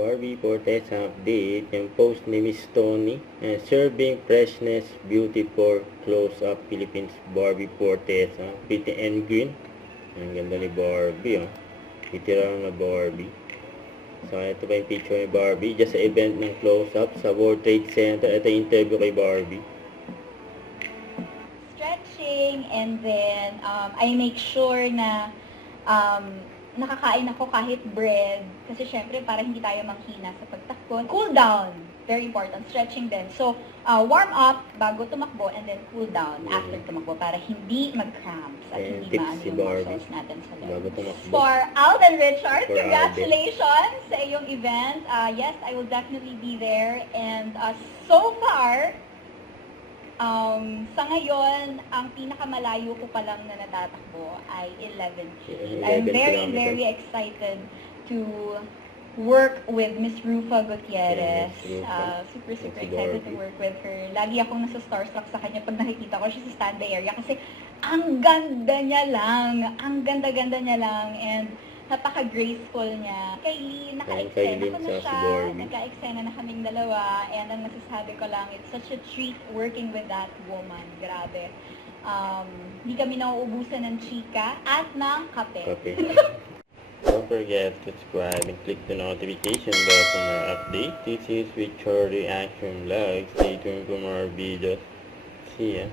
Barbie Fortesa update. Yung post ni Miss Tony. Serving freshness, beauty for close-up Philippines Barbie Fortesa. Pretty and green. Ang ganda ni Barbie, oh. Literal na Barbie. So, ito pa yung picture ni Barbie. Just sa event ng close-up sa World Trade Center. Ito yung interview kay Barbie. Stretching, and then I make sure na nakakain ako kahit bread. Kasi syempre, para hindi tayo manghina sa pagtakbo. Cool down. Very important. Stretching din. So, warm up bago tumakbo and then cool down after tumakbo para hindi mag-cramps at hindi maano yung muscles natin sa legs. For Alden Richard, congratulations sa iyong event. Yes, I will definitely be there. And so far, sa ngayon, ang pinakamalayo ko pa lang na natatakbo ay 11K. I'm very, very excited to work with Miss Rufa Gutierrez. Super excited to work with her. Lagi akong nasa starstruck sa kanya pag nakikita ko siya sa standby area kasi ang ganda niya lang. Ang ganda-ganda niya lang. And napaka-graceful niya. Kay naka-eksena ko na siya. Nagka-eksena na kaming dalawa. And ang nasasabi ko lang, it's such a treat working with that woman. Grabe. Hindi kami nauubusan ng chika at ng kape. Don't forget to subscribe and click the notification bell for more updates. This is Richard Reaction Vlog. Stay tuned for more videos. See ya.